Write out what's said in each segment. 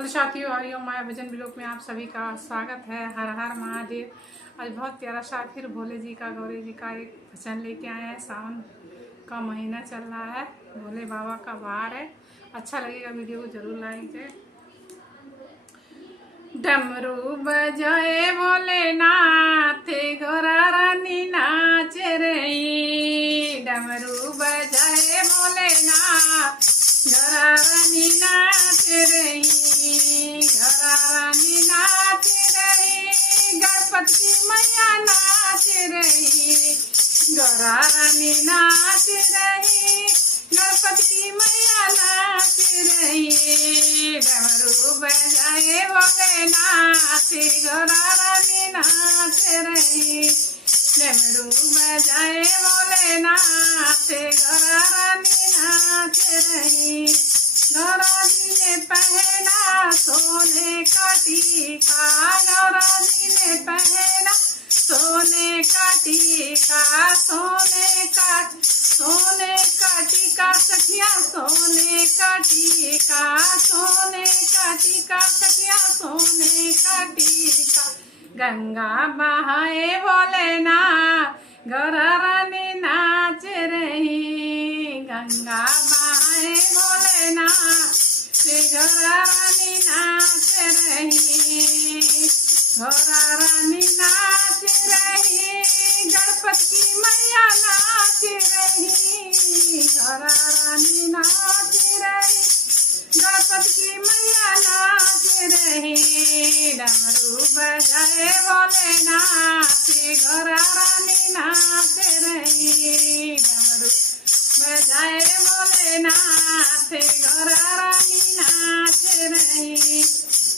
Hello साथियों, हरिओ माया भजन blog में आप सभी का स्वागत है। हर हर महादेव। आज बहुत प्यारा सा फिर भोले जी का, गौरी जी का एक भजन लेके आए हैं। सावन का महीना चल रहा है, भोले बाबा का वार है। अच्छा लगेगा, वीडियो को जरूर लाइक करें। डमरू बजाए भोलेनाथ, गोरा रानी नाच रही। डमरू बजाए भोलेनाथ, गोरा रानी नाच रही। गोरा रानी नाच रही, गणपति मैया नाच रही। गोरा रानी नाच रही, गणपति मैया नाच रही। डमरू बजाए भोलेनाथ, गोरा रानी नाच रही। डमरू बजाए भोलेनाथ, गोरा रानी नाच रही। गौरा जी ने पहना सोने का टीका, गौरा जी ने पहना सोने का टीका। सोने का टीका सखिया, सोने का टीका। सोने का टीका सखिया, सोने का टीका। गंगा बहाए भोलेनाथ, गौरा रानी नाच रही। गंगा बहाए भोलेनाथ, गौरा रानी नाच रही। गौरा रानी नाच रही, गणपति मैया नाच रही। गौरा रानी नाच रही, गणपति मैया नाच रही। डमरू बजाए भोलेनाथ, गौरा रानी नाच रही। डमरू बजाए भोलेनाथ, गौरा रानी नाच रही।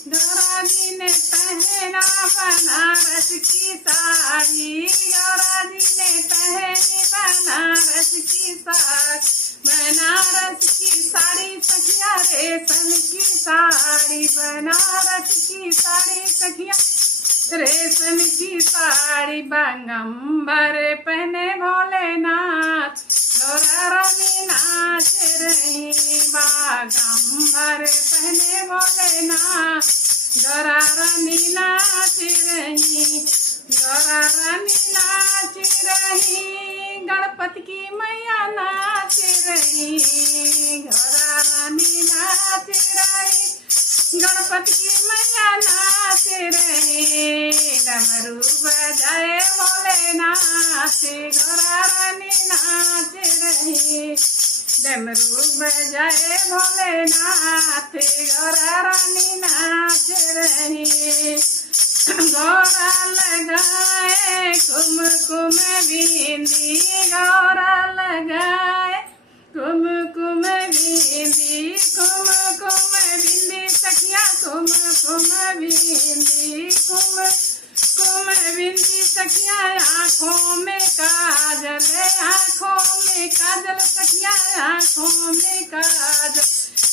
गौरा जी ने पहना बनारस की साड़ी, गौरा जी ने पहनी बनारस की साड़ी। बनारस की साड़ी सखिया, रेशम की साड़ी। बनारस की साड़ी सखिया, रेशम की साड़ी। बागंबर पहने भोलेनाथ, गौरा रानी नाच रही। बागंबर पहने भोलेनाथ, गौरा रानी नाच रही। गौरा रानी नाच रही, गणपति की मैया नाच रही। गौरा रानी नाच रही, गणपति की मैया नाच रही। डमरू बजाए भोलेनाथ, गौरा रानी नाच रही। डमरू बजाए भोलेनाथ, गौरा रानी नाच रही। गौरा लगाए कुमकुम बिंदी, गौरा लगाए कुमकुम बिंदी। कुमकुम बिंदी सखिया, कुमकुम बिंदी। कुमकुम बिंदी सखिया, आँखों में काजल। आँखों में काजल सखिया, आँखों में काजल।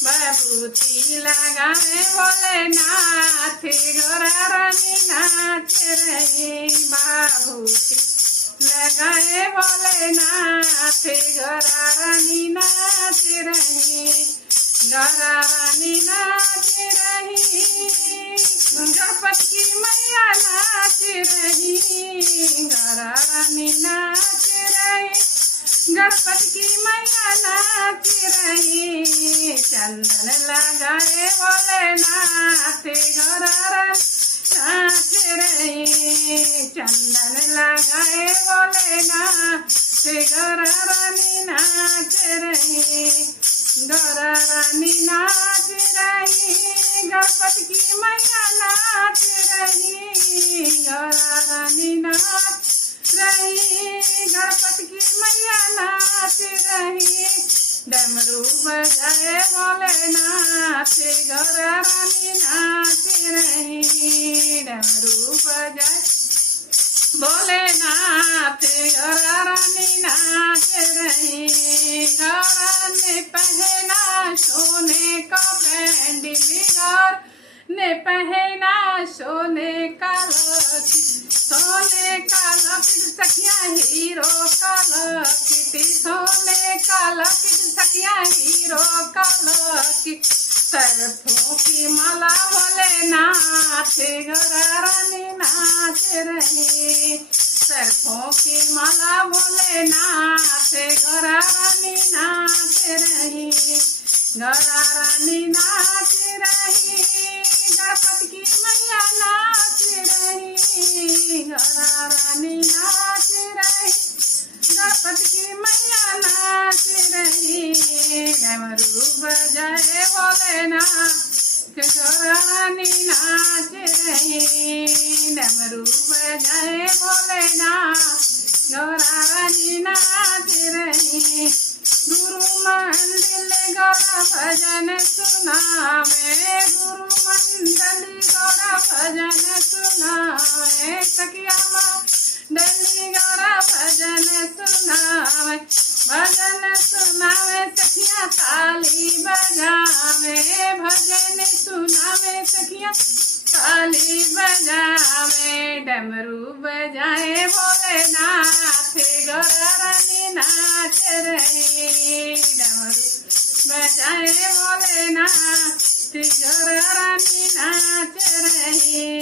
बबूती लगाए भोलेनाथ, गौरा रानी नाच रही। बबूती लगाए भोलेनाथ, गौरा रानी नाच रही। गौरा रानी नाच रही, गणपति की मैया नाच रही। गौरा रानी नाच रही, गणपति की मैया नाच रही। चंदन लगाए भोलेनाथ, गौरा रानी नाच रही। चंदन लगाए भोलेनाथ, गौरा रानी नाच रही। गौरा रानी नाच रही, गणपति की मैया नाच रही। गौरा रानी नाच रही, गणपति की मैया नाच रही। डमरू बजाए भोलेनाथ, गौरा रानी नाच रही। डमरू बजाए भोलेनाथ, गौरा रानी नाच रही। गौरा ने पहना सोने का बैंडल, गौरा ने पहना सोने का लॉकेट। सोने का लॉकेट सखिया, हीरो का लॉकेट। सोने का लॉकेट सखिया, हीरो का लॉकेट। सरसों की माला भोलेनाथ गौरा रानी नाच रही। सरसों की माला भोलेनाथ गौरा रानी नाच रही। गौरा रानी नाच रही, गणपति की मैया नाच रही। गौरा रानी नाच रही, गणपति की मैया नाच रही। डमरू बजाए भोलेनाथ गौरा रानी नाच रही। डमरू बजाए भोलेनाथ गौरा रानी नाच रही। गुरु मंडल गौरा भजन सुनावे। गुरु मंडल गौरा भजन सुनावे। सखिया मंडली गौरा भजन सुनावे। भजन सुनावे सखिया ताली बजावे। भजन सुनावे सखिया ताली बजावे। डमरू बजाए भोलेनाथ गौरा रानी नाच रही। डमरू बजाए भोलेनाथ गौरा रानी नाच रही।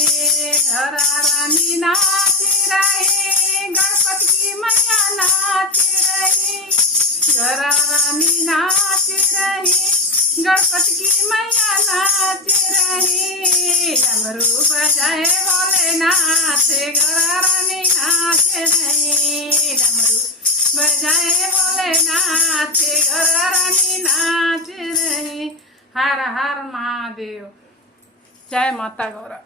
गौरा रानी नाच रही, गणपति की मैया नाच रही। गौरा रानी नाच रही, गणपति की मैया नाच रही। डमरू बजाए भोलेनाथ गौरा रानी नाच रही। डमरू बजाए भोलेनाथ गौरा रानी नाच रही। हर हर महादेव। जय माता गौरा।